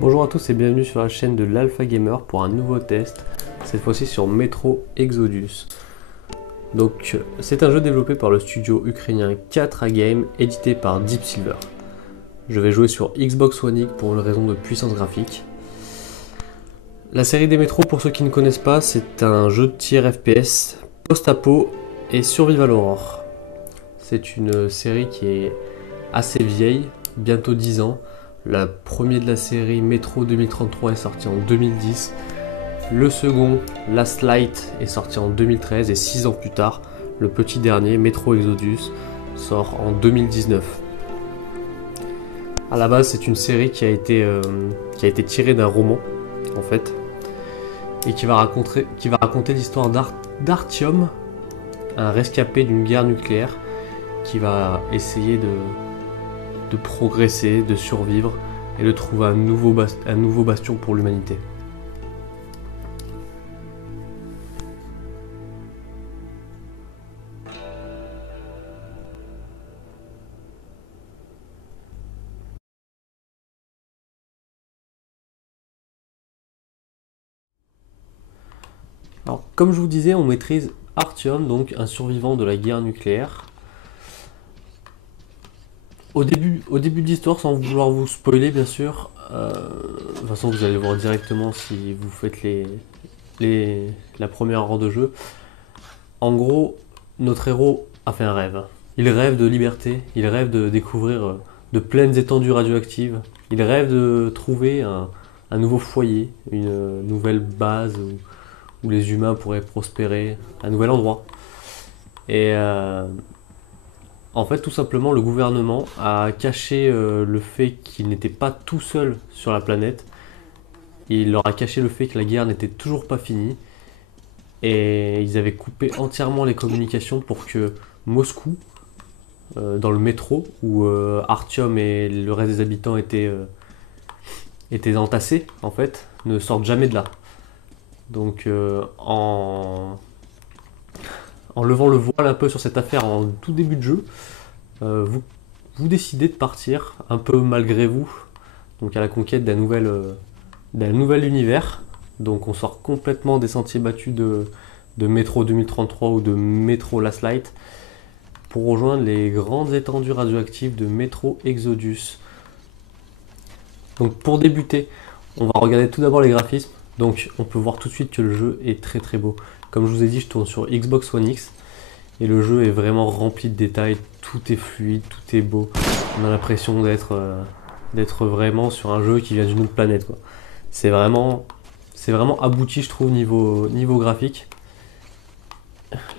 Bonjour à tous et bienvenue sur la chaîne de l'Alpha Gamer pour un nouveau test, cette fois-ci sur Metro Exodus. Donc c'est un jeu développé par le studio ukrainien 4A Game, édité par Deep Silver. Je vais jouer sur Xbox One X pour une raison de puissance graphique. La série des Metro, pour ceux qui ne connaissent pas, c'est un jeu de tir FPS, post-apo et survival horror. C'est une série qui est assez vieille, bientôt 10 ans. Le premier de la série, Metro 2033, est sorti en 2010. Le second, Last Light, est sorti en 2013. Et 6 ans plus tard, le petit dernier, Metro Exodus, sort en 2019. A la base, c'est une série qui a été tirée d'un roman, en fait, et qui va raconter l'histoire d'Artyom, un rescapé d'une guerre nucléaire, qui va essayer de progresser, de survivre et de trouver un nouveau bastion pour l'humanité. Alors, comme je vous disais, on maîtrise Artyom, donc un survivant de la guerre nucléaire. Au début de l'histoire, sans vouloir vous spoiler bien sûr, de toute façon vous allez voir directement si vous faites la première heure de jeu. En gros, notre héros a fait un rêve. Il rêve de liberté, il rêve de découvrir de pleines étendues radioactives, il rêve de trouver un nouveau foyer, une nouvelle base où les humains pourraient prospérer, un nouvel endroit. Et en fait, tout simplement, le gouvernement a caché le fait qu'il n'était pas tout seul sur la planète. Il leur a caché le fait que la guerre n'était toujours pas finie. Et ils avaient coupé entièrement les communications pour que Moscou, dans le métro, où Artyom et le reste des habitants étaient entassés, en fait, ne sortent jamais de là. Donc, en levant le voile un peu sur cette affaire en tout début de jeu, vous décidez de partir, un peu malgré vous, donc à la conquête d'un nouvel univers. Donc on sort complètement des sentiers battus de Metro 2033 ou de Metro Last Light pour rejoindre les grandes étendues radioactives de Metro Exodus. Donc pour débuter, on va regarder tout d'abord les graphismes. Donc on peut voir tout de suite que le jeu est très très beau. Comme je vous ai dit, je tourne sur Xbox One X et le jeu est vraiment rempli de détails, tout est fluide, tout est beau. On a l'impression d'être vraiment sur un jeu qui vient d'une autre planète, quoi. C'est vraiment abouti, je trouve, niveau graphique.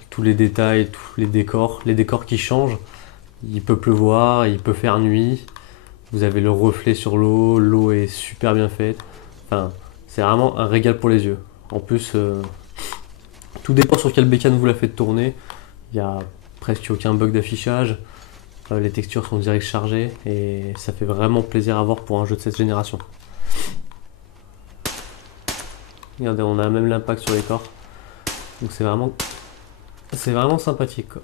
Tous les détails, tous les décors qui changent. Il peut pleuvoir, il peut faire nuit. Vous avez le reflet sur l'eau, l'eau est super bien faite. Enfin, c'est vraiment un régal pour les yeux. En plus, tout dépend sur quelle bécane vous la faites tourner. Il n'y a presque aucun bug d'affichage. Les textures sont direct chargées et ça fait vraiment plaisir à voir pour un jeu de cette génération. Regardez, on a même l'impact sur les corps. Donc c'est vraiment sympathique, quoi.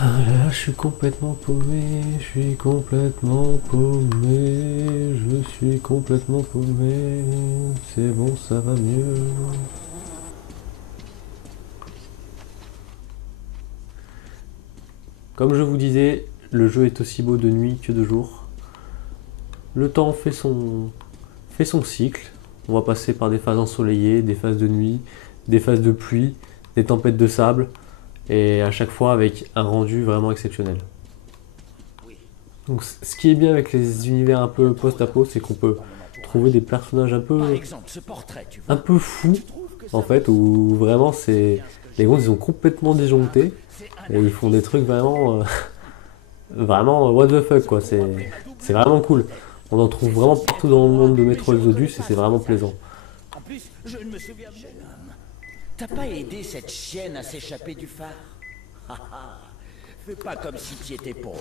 Là, je suis complètement paumé, je suis complètement paumé, je suis complètement paumé. C'est bon, ça va mieux. Comme je vous disais, le jeu est aussi beau de nuit que de jour. Le temps fait son cycle. On va passer par des phases ensoleillées, des phases de nuit, des phases de pluie, des tempêtes de sable, et à chaque fois avec un rendu vraiment exceptionnel. Donc ce qui est bien avec les univers un peu post-apo, c'est qu'on peut trouver des personnages un peu fous, en fait, où vraiment les mondes ils sont complètement disjonctés et ils font des trucs vraiment what the fuck, quoi. C'est vraiment cool. On en trouve vraiment partout dans le monde de Metro Exodus et c'est vraiment plaisant. En plus, je ne me souviens. Jeune homme, t'as pas aidé cette chienne à s'échapper du phare? Fais pas comme si t'y étais pauvre.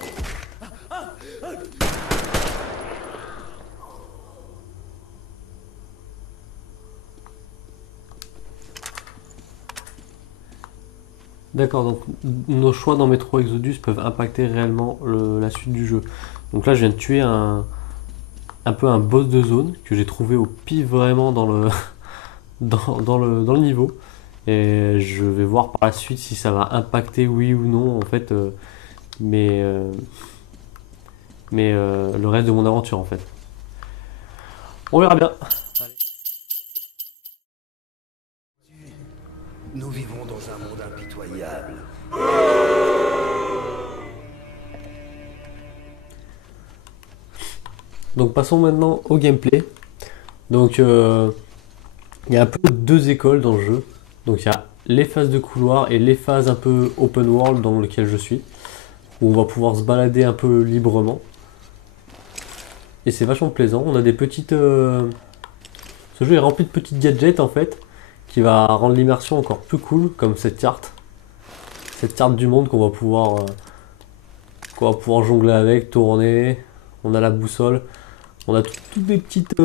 D'accord, donc nos choix dans Metro Exodus peuvent impacter réellement la suite du jeu. Donc là, je viens de tuer un peu un boss de zone que j'ai trouvé au pif vraiment dans le, dans le niveau. Et je vais voir par la suite si ça va impacter oui ou non en fait mais, euh, le reste de mon aventure en fait. On verra bien. Nous vivons dans un monde impitoyable. Donc passons maintenant au gameplay. Donc il y a un peu deux écoles dans le jeu. Donc il y a les phases de couloir et les phases un peu open world dans lesquelles je suis. Où on va pouvoir se balader un peu librement. Et c'est vachement plaisant. On a des petites... Ce jeu est rempli de petites gadgets en fait. Qui va rendre l'immersion encore plus cool. Comme cette carte. Cette carte du monde qu'on va pouvoir jongler avec, tourner. On a la boussole. On a toutes des petites...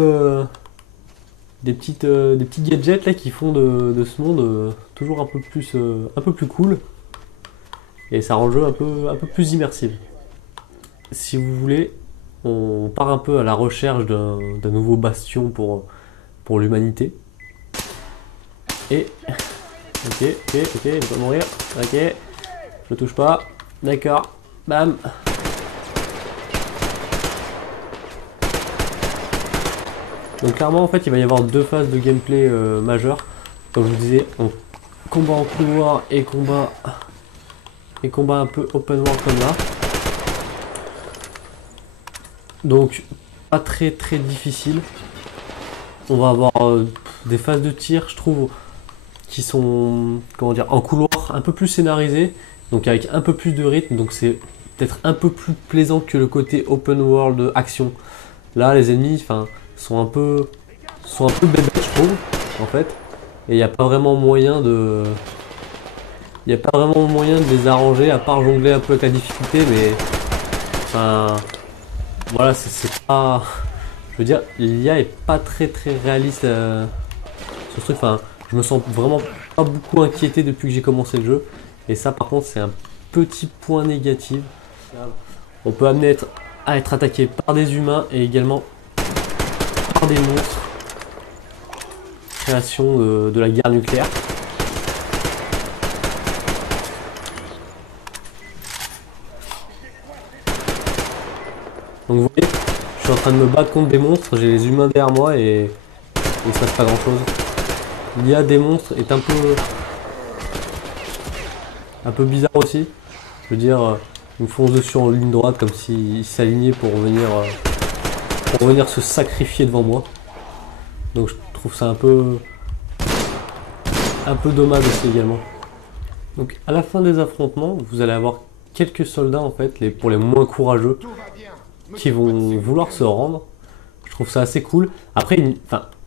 des petits gadgets là qui font de ce monde toujours un peu plus cool. Et ça rend le jeu un peu plus immersif. Si vous voulez, on part un peu à la recherche d'un nouveau bastion pour l'humanité. Et... Ok, il va pas mourir. Ok, je le touche pas. D'accord, bam. Donc clairement en fait il va y avoir deux phases de gameplay majeures. Comme je vous disais, combat en couloir et combat un peu open world comme là. Donc pas très difficile. On va avoir des phases de tir je trouve qui sont comment dire en couloir un peu plus scénarisées. Donc avec un peu plus de rythme. Donc c'est peut-être un peu plus plaisant que le côté open world action. Là les ennemis sont un peu bébêtes je trouve en fait, et il n'y a pas vraiment moyen de les arranger à part jongler un peu avec la difficulté, mais voilà, c'est pas, je veux dire, l'IA est pas très réaliste sur ce truc. Je me sens vraiment pas beaucoup inquiété depuis que j'ai commencé le jeu, et ça par contre c'est un petit point négatif. On peut amener à être attaqué par des humains et également des monstres. Création de la guerre nucléaire. Donc vous voyez, je suis en train de me battre contre des monstres, j'ai les humains derrière moi et il se passe pas grand chose. L'IA des monstres est un peu bizarre aussi. Je veux dire, ils me foncent dessus en ligne droite comme s'ils s'alignaient pour venir se sacrifier devant moi. Donc je trouve ça un peu dommage aussi également. Donc à la fin des affrontements, vous allez avoir quelques soldats en fait, pour les moins courageux, qui vont vouloir se rendre. Je trouve ça assez cool. Après, il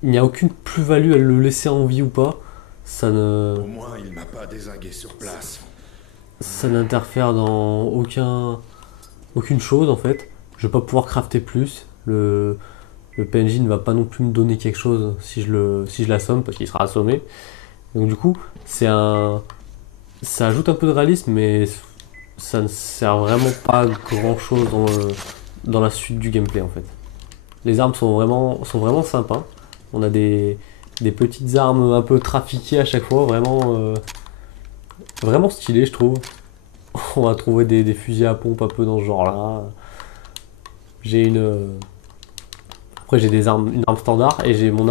n'y a aucune plus-value à le laisser en vie ou pas. Ça ne... Au moins, il m'a pas dézingué sur place. Ça n'interfère dans aucune chose en fait. Je vais pas pouvoir crafter plus. Le PNJ ne va pas non plus me donner quelque chose si je l'assomme, parce qu'il sera assommé. Donc du coup, ça ajoute un peu de réalisme, mais ça ne sert vraiment pas à grand chose dans la suite du gameplay en fait. Les armes sont vraiment sympas. On a des petites armes un peu trafiquées à chaque fois, vraiment stylées je trouve. On va trouver des fusils à pompe un peu dans ce genre là. Après j'ai une arme standard et j'ai une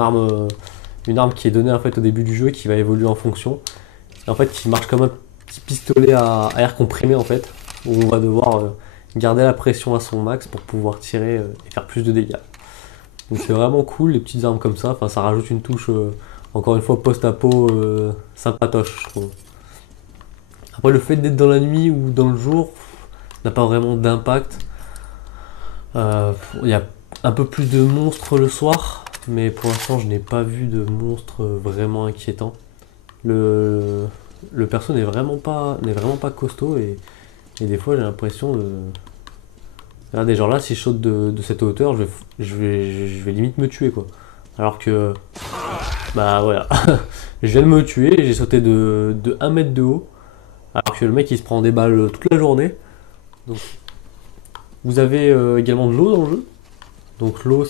arme qui est donnée en fait au début du jeu et qui va évoluer en fonction. Et en fait qui marche comme un petit pistolet à air comprimé en fait, où on va devoir garder la pression à son max pour pouvoir tirer et faire plus de dégâts. Donc c'est vraiment cool les petites armes comme ça, ça rajoute une touche encore une fois post-apo sympatoche je trouve. Après le fait d'être dans la nuit ou dans le jour n'a pas vraiment d'impact. Il y a un peu plus de monstres le soir, mais pour l'instant je n'ai pas vu de monstres vraiment inquiétants. Le perso n'est vraiment pas costaud et des fois j'ai l'impression de... Regardez, genre là si je saute de cette hauteur, je vais limite me tuer quoi. Alors que... Bah voilà, je viens de me tuer et j'ai sauté de 1 mètre de haut. Alors que le mec il se prend des balles toute la journée. Donc, vous avez également de l'eau dans le jeu. Donc l'eau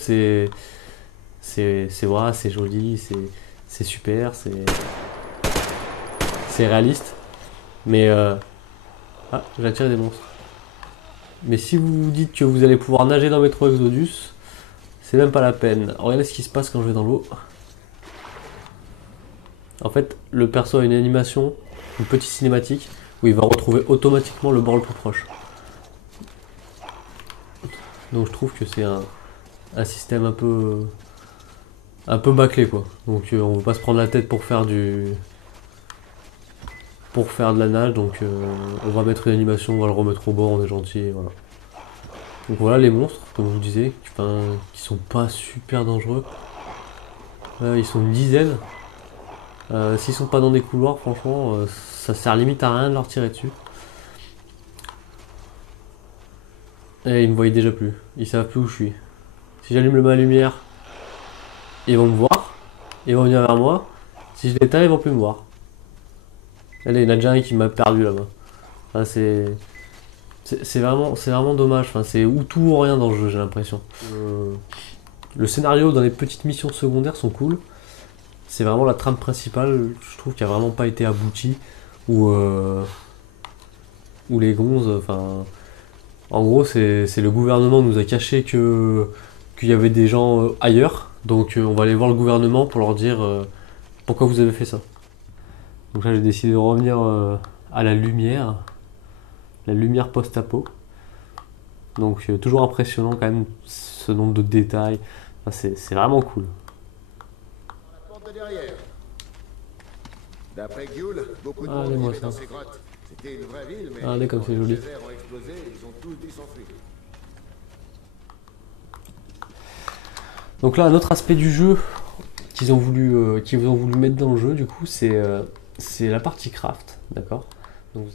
voilà, c'est joli, c'est super, c'est réaliste. Mais ah, j'ai attiré des monstres. Mais si vous vous dites que vous allez pouvoir nager dans Metro Exodus, c'est même pas la peine. Regardez ce qui se passe quand je vais dans l'eau. En fait, le perso a une animation, une petite cinématique, où il va retrouver automatiquement le bord le plus proche. Donc je trouve que c'est un système un peu bâclé quoi. Donc on veut pas se prendre la tête pour faire de la nage, donc on va mettre une animation, on va le remettre au bord, on est gentil, et voilà. Donc voilà les monstres, comme je vous disais, qui sont pas super dangereux. Ils sont une dizaine. S'ils sont pas dans des couloirs, franchement, ça sert limite à rien de leur tirer dessus. Et ils me voient déjà plus, ils savent plus où je suis. Si j'allume ma lumière, ils vont me voir, ils vont venir vers moi. Si je l'éteins, ils vont plus me voir. Allez, il y en a déjà un qui m'a perdu là-bas. Ah, c'est vraiment dommage. Enfin, c'est ou tout ou rien dans le jeu, j'ai l'impression. Le scénario dans les petites missions secondaires sont cool. C'est vraiment la trame principale, je trouve, qui a vraiment pas été aboutie. Ou les gonzes, enfin. En gros, c'est le gouvernement nous a caché qu'il y avait des gens ailleurs. Donc on va aller voir le gouvernement pour leur dire pourquoi vous avez fait ça. Donc là j'ai décidé de revenir à la lumière post-apo. Donc toujours impressionnant quand même ce nombre de détails. Enfin, c'est vraiment cool. La porte de derrière. D'après Ghoul, beaucoup de Ah, monde allez-moi vivait dans ça. ces grottes. C'était une vraie ville, mais Regardez comme quand c'est les joli. geysers ont explosé, ils ont tous dû s'enfuir. Donc là un autre aspect du jeu qu'ils ont voulu mettre dans le jeu du coup c'est la partie craft, d'accord. Donc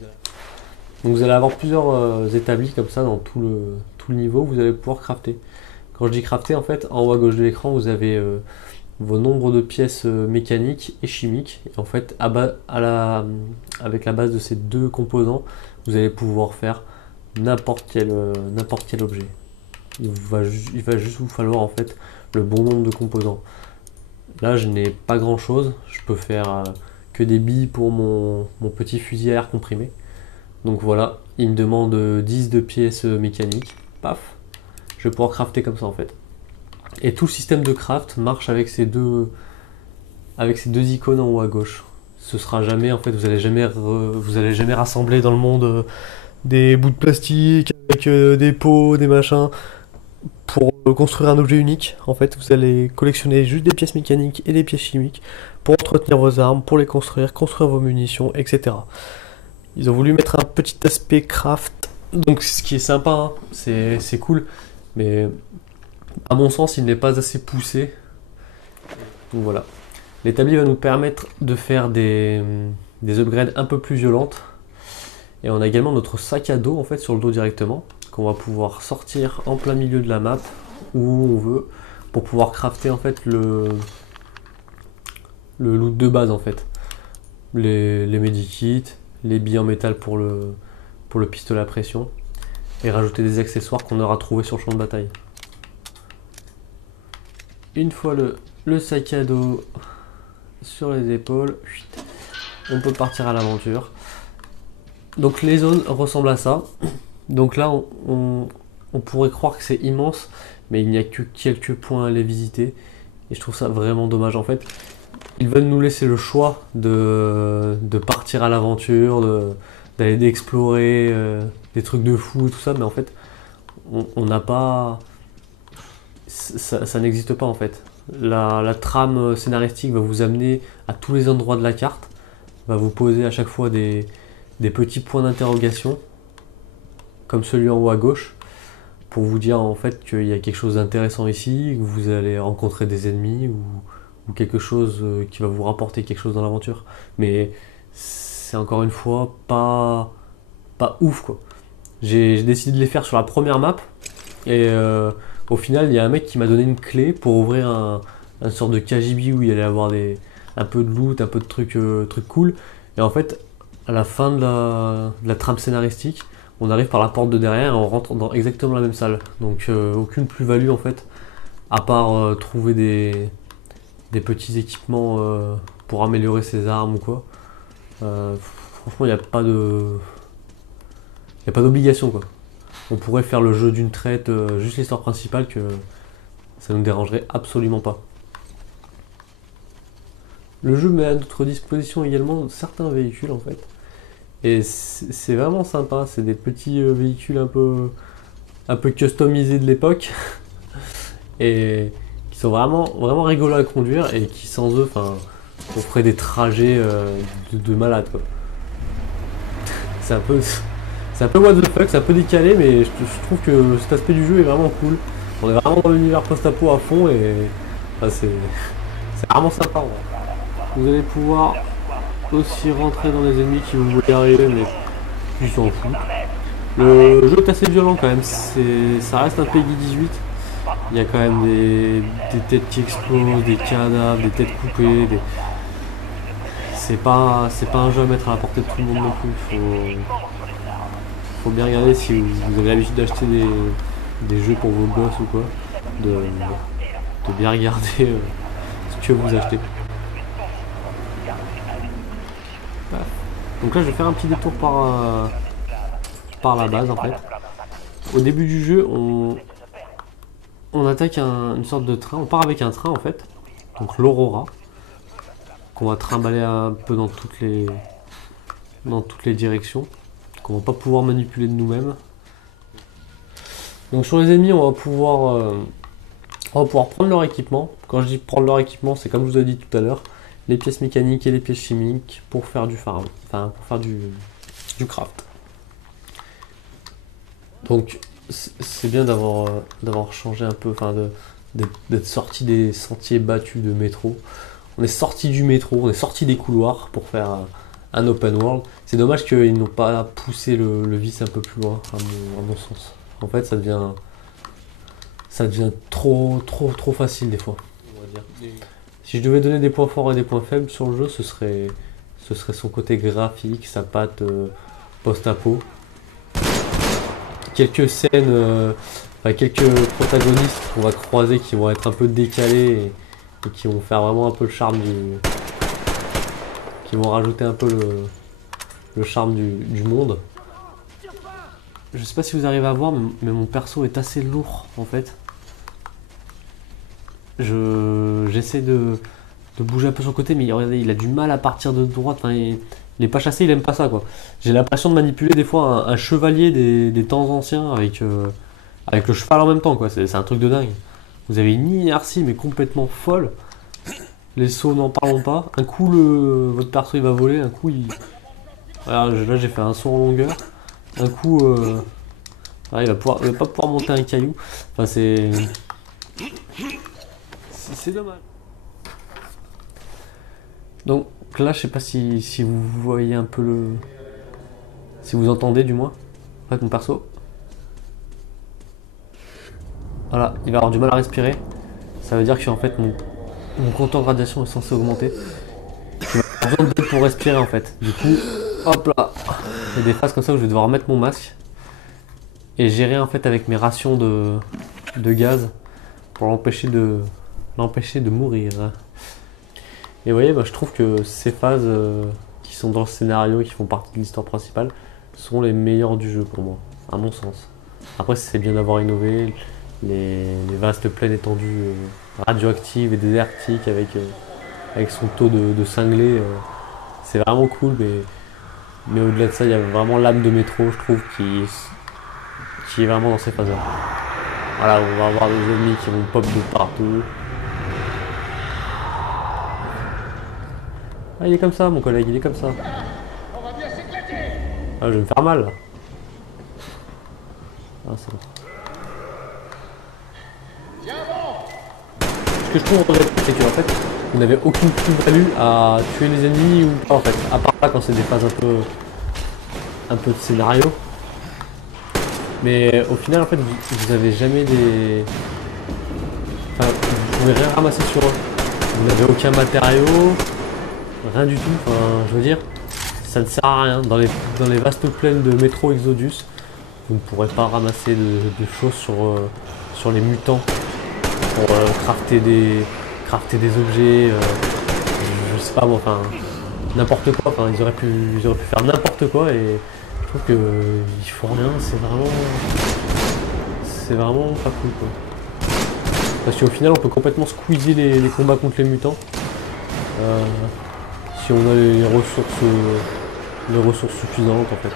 vous allez avoir plusieurs établis comme ça dans tout le niveau, vous allez pouvoir crafter. Quand je dis crafter, en fait, en haut à gauche de l'écran, vous avez vos nombres de pièces mécaniques et chimiques. Et en fait, avec la base de ces deux composants, vous allez pouvoir faire n'importe quel objet. Il va juste vous falloir en fait le bon nombre de composants. Là, je n'ai pas grand chose. Je peux faire que des billes pour mon petit fusil à air comprimé. Donc voilà, il me demande 10 de pièces mécaniques. Paf, je vais pouvoir crafter comme ça en fait. Et tout le système de craft marche avec ces deux icônes en haut à gauche. Ce sera jamais, en fait, vous allez jamais rassembler dans le monde des bouts de plastique avec des pots, des machins pour construire un objet unique. En fait, vous allez collectionner juste des pièces mécaniques et des pièces chimiques pour entretenir vos armes, pour les construire vos munitions, etc. Ils ont voulu mettre un petit aspect craft, donc ce qui est sympa, hein, c'est cool, mais à mon sens, il n'est pas assez poussé. Donc voilà. L'établi va nous permettre de faire des upgrades un peu plus violentes. Et on a également notre sac à dos en fait sur le dos directement, qu'on va pouvoir sortir en plein milieu de la map où on veut pour pouvoir crafter en fait le loot de base en fait. Les medikits, les billes en métal pour le pistolet à pression et rajouter des accessoires qu'on aura trouvé sur le champ de bataille. Une fois le sac à dos sur les épaules, on peut partir à l'aventure. Donc les zones ressemblent à ça. Donc là on pourrait croire que c'est immense, mais il n'y a que quelques points à les visiter. Et je trouve ça vraiment dommage en fait. Ils veulent nous laisser le choix de partir à l'aventure, d'aller explorer des trucs de fou et tout ça, mais en fait on n'a pas... Ça n'existe pas en fait. La trame scénaristique va vous amener à tous les endroits de la carte, va vous poser à chaque fois des petits points d'interrogation, comme celui en haut à gauche, pour vous dire en fait qu'il y a quelque chose d'intéressant ici, que vous allez rencontrer des ennemis ou quelque chose qui va vous rapporter quelque chose dans l'aventure. Mais c'est encore une fois pas ouf quoi. J'ai décidé de les faire sur la première map et au final il y a un mec qui m'a donné une clé pour ouvrir un sorte de KGB où il allait avoir un peu de loot, un peu de trucs cool. Et en fait à la fin de la trame scénaristique, on arrive par la porte de derrière et on rentre dans exactement la même salle. Donc aucune plus-value en fait À part trouver des petits équipements pour améliorer ses armes ou quoi. Franchement, il n'y a pas de... Il n'y a pas d'obligation quoi. On pourrait faire le jeu d'une traite, juste l'histoire principale, que ça ne nous dérangerait absolument pas. Le jeu met à notre disposition également certains véhicules en fait. Et c'est vraiment sympa, c'est des petits véhicules un peu customisés de l'époque. Et qui sont vraiment rigolos à conduire et qui sans eux, enfin, on ferait des trajets de malade quoi. C'est un peu what the fuck, c'est un peu décalé, mais je trouve que cet aspect du jeu est vraiment cool. On est vraiment dans l'univers post-apo à fond et enfin, c'est vraiment sympa. Ouais. Vous allez pouvoir aussi rentrer dans les ennemis qui vous voulez arriver, mais ils s'en foutent. Le jeu est assez violent quand même, ça reste un Peggy 18. Il y a quand même des têtes qui explosent, des cadavres, des têtes coupées. C'est pas un jeu à mettre à la portée de tout le monde non plus. Faut bien regarder si vous avez l'habitude d'acheter des jeux pour vos gosses ou quoi, de bien regarder ce que vous achetez. Voilà. Donc là je vais faire un petit détour par la base en fait. Au début du jeu on attaque une sorte de train, on part avec un train en fait, donc l'Aurora, qu'on va trimballer un peu dans toutes les directions, qu'on va pas pouvoir manipuler de nous-mêmes. Donc sur les ennemis on va pouvoir prendre leur équipement. Quand je dis prendre leur équipement, c'est comme je vous ai dit tout à l'heure, les pièces mécaniques et les pièces chimiques pour faire du farm, enfin pour faire du craft. Donc c'est bien d'avoir changé un peu, enfin d'être sorti des sentiers battus de métro. On est sorti du métro, on est sorti des couloirs pour faire un open world. C'est dommage qu'ils n'ont pas poussé le vice un peu plus loin, à mon sens. En fait, ça devient trop facile des fois. On va dire. Si je devais donner des points forts et des points faibles sur le jeu, ce serait son côté graphique, sa patte post-apo. Quelques scènes, quelques protagonistes qu'on va croiser qui vont être un peu décalés et qui vont faire vraiment un peu le charme qui vont rajouter un peu le charme du monde. Je sais pas si vous arrivez à voir, mais mon perso est assez lourd en fait. J'essaie de bouger un peu sur le côté, mais regardez, il a du mal à partir de droite. Enfin, il est pas chassé, il aime pas ça quoi. J'ai l'impression de manipuler des fois un chevalier des temps anciens avec le cheval en même temps quoi. C'est un truc de dingue. Vous avez une inertie mais complètement folle. Les sauts n'en parlons pas. Un coup votre perso il va voler, un coup il... Alors, là j'ai fait un saut en longueur. Un coup il va pas pouvoir monter un caillou. Enfin c'est dommage. Donc là je sais pas si vous voyez un peu si vous entendez du moins. En fait mon perso. Voilà, il va avoir du mal à respirer. Ça veut dire que en fait mon compteur de radiation est censé augmenter. Il va avoir besoin d'aide pour respirer en fait. Du coup, hop là. Il y a des phases comme ça où je vais devoir mettre mon masque. Et gérer en fait avec mes rations de gaz pour l'empêcher de mourir. Et vous voyez, je trouve que ces phases qui sont dans le scénario, qui font partie de l'histoire principale, sont les meilleures du jeu pour moi, à mon sens. Après, c'est bien d'avoir innové les vastes plaines étendues radioactives et désertiques avec son taux de cinglé. C'est vraiment cool, mais au-delà de ça, il y a vraiment l'âme de métro, je trouve, qui est vraiment dans ces phases-là. Voilà, on va avoir des ennemis qui vont pop de partout. Ah, il est comme ça, mon collègue, il est comme ça. Ah, je vais me faire mal, là. Ah, c'est bon. Ce que je trouve regrettable, c'est qu'en fait, vous n'avez aucune plus-value à tuer les ennemis ou pas, en fait. À part là, quand c'est des phases un peu de scénario. Mais au final, en fait, vous avez jamais des... Enfin, vous pouvez rien ramasser sur eux. Vous n'avez aucun matériau, rien du tout. Enfin, je veux dire, ça ne sert à rien. Dans les vastes plaines de Metro Exodus, vous ne pourrez pas ramasser de choses sur les mutants pour crafter des objets, je sais pas moi, enfin n'importe quoi, enfin ils auraient pu faire n'importe quoi et je trouve que ils font rien, c'est vraiment pas cool quoi. Parce qu'au final on peut complètement squeezer les combats contre les mutants si on a les ressources suffisantes en fait.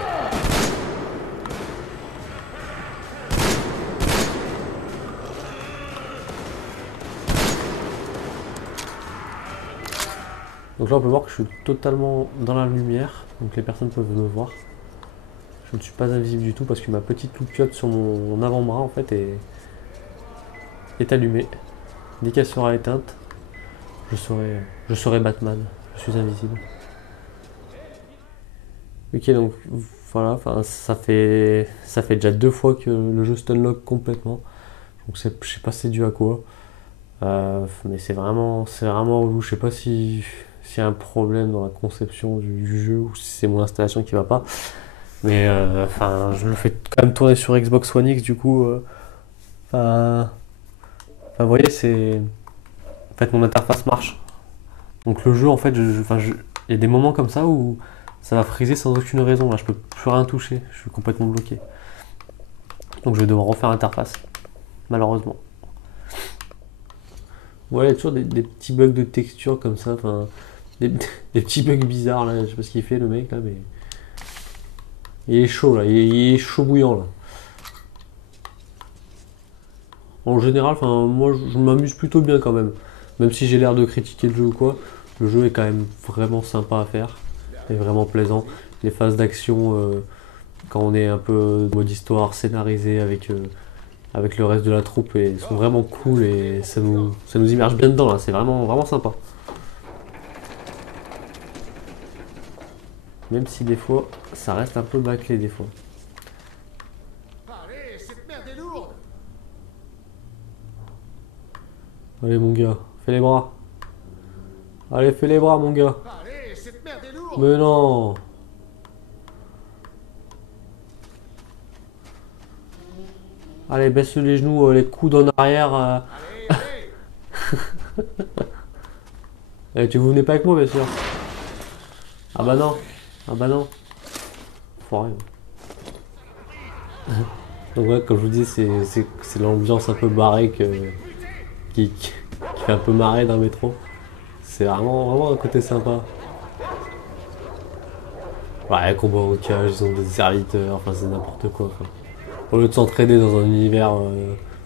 Donc là on peut voir que je suis totalement dans la lumière, donc les personnes peuvent me voir. Je ne suis pas invisible du tout parce que ma petite loupiote sur mon avant-bras en fait est allumée. Dès qu'elle sera éteinte, je serai Batman, je suis invisible. Ok donc voilà, enfin ça fait déjà 2 fois que le jeu stunlock complètement. Donc je sais pas c'est dû à quoi. Mais c'est vraiment relou, je sais pas s'il y a un problème dans la conception du jeu ou si c'est mon installation qui va pas. Mais enfin, je le fais quand même tourner sur Xbox One X du coup. Enfin, vous voyez, en fait mon interface marche. Donc le jeu en fait, il y a des moments comme ça où ça va friser sans aucune raison. Là, je peux plus rien toucher, je suis complètement bloqué. Donc je vais devoir refaire l'interface, malheureusement. Ouais, il y a toujours des petits bugs de texture comme ça, enfin des petits bugs bizarres là, je sais pas ce qu'il fait le mec là, mais il est chaud là, il est chaud bouillant là. En général, enfin moi je m'amuse plutôt bien quand même, même si j'ai l'air de critiquer le jeu ou quoi, le jeu est quand même vraiment sympa à faire, et vraiment plaisant. Les phases d'action, quand on est un peu en mode histoire scénarisée avec le reste de la troupe et sont vraiment cool et ça nous immerge bien dedans là, c'est vraiment sympa. Même si des fois ça reste un peu bâclé des fois. Allez, cette merde est lourde. Allez mon gars, fais les bras. Allez fais les bras mon gars. Allez, cette merde est lourde. Mais non. Allez baisse les genoux, les coudes en arrière. Allez, allez. Eh, tu venais pas avec moi bien sûr. Ah bah non. Ah bah non. Foiré. Donc ouais, comme je vous dis, c'est l'ambiance un peu barrée qui fait un peu marrer dans le métro. C'est vraiment un côté sympa. Ouais, combat au cage, ils ont des serviteurs, enfin c'est n'importe quoi. Enfin. Au lieu de s'entraîner dans un univers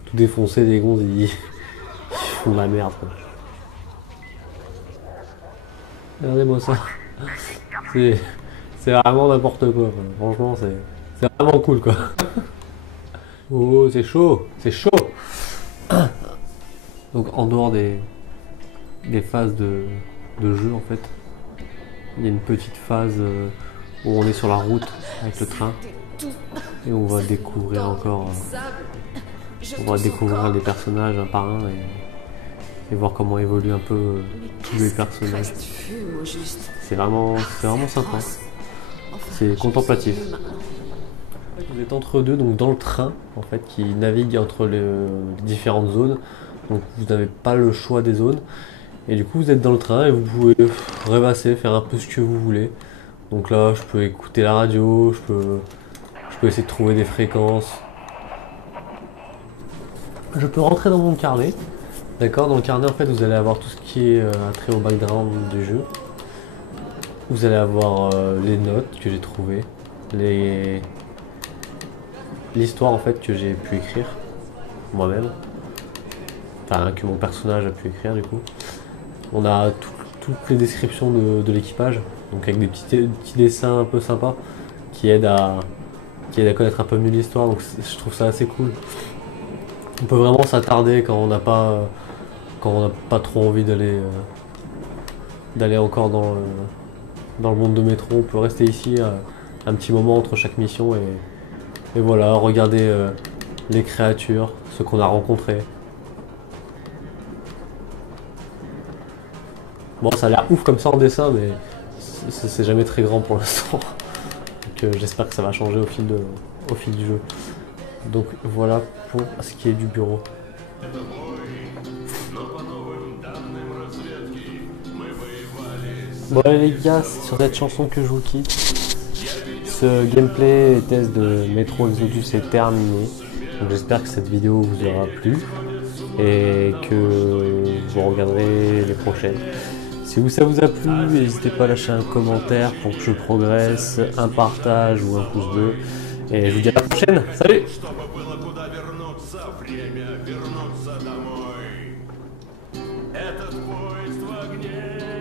tout défoncé, les gonzes ils font de la merde quoi. Regardez-moi ça. C'est vraiment n'importe quoi. Enfin, franchement, c'est vraiment cool quoi. Oh, c'est chaud, c'est chaud. Donc en dehors des phases de jeu en fait, il y a une petite phase où on est sur la route avec le train et on va découvrir encore, on va découvrir les personnages un par un et voir comment évoluent un peu tous les personnages. C'est vraiment sympa. C'est contemplatif. Vous êtes entre deux, donc dans le train en fait qui navigue entre les différentes zones. Donc vous n'avez pas le choix des zones. Et du coup vous êtes dans le train et vous pouvez rêvasser, faire un peu ce que vous voulez. Donc là je peux écouter la radio, je peux essayer de trouver des fréquences. Je peux rentrer dans mon carnet. D'accord, dans le carnet en fait vous allez avoir tout ce qui est attrait au background du jeu. Vous allez avoir les notes que j'ai trouvées, l'histoire en fait que j'ai pu écrire moi-même, enfin que mon personnage a pu écrire du coup. On a toutes les descriptions de l'équipage, donc avec des petits dessins un peu sympas qui aident à connaître un peu mieux l'histoire, donc je trouve ça assez cool. On peut vraiment s'attarder quand on n'a pas trop envie d'aller encore dans le monde de métro. On peut rester ici un petit moment entre chaque mission et voilà, regarder les créatures, ceux qu'on a rencontrés. Bon, ça a l'air ouf comme ça en dessin, mais c'est jamais très grand pour l'instant. Donc j'espère que ça va changer au fil du jeu. Donc voilà pour ce qui est du bureau. Bon allez les gars, c'est sur cette chanson que je vous quitte. Ce gameplay et test de Metro Exodus est terminé. Donc j'espère que cette vidéo vous aura plu et que vous regarderez les prochaines. Si ça vous a plu, n'hésitez pas à lâcher un commentaire pour que je progresse, un partage ou un pouce bleu. Et je vous dis à la prochaine, salut! Чтобы было куда вернуться, время вернуться домой. Этот поезд в огне.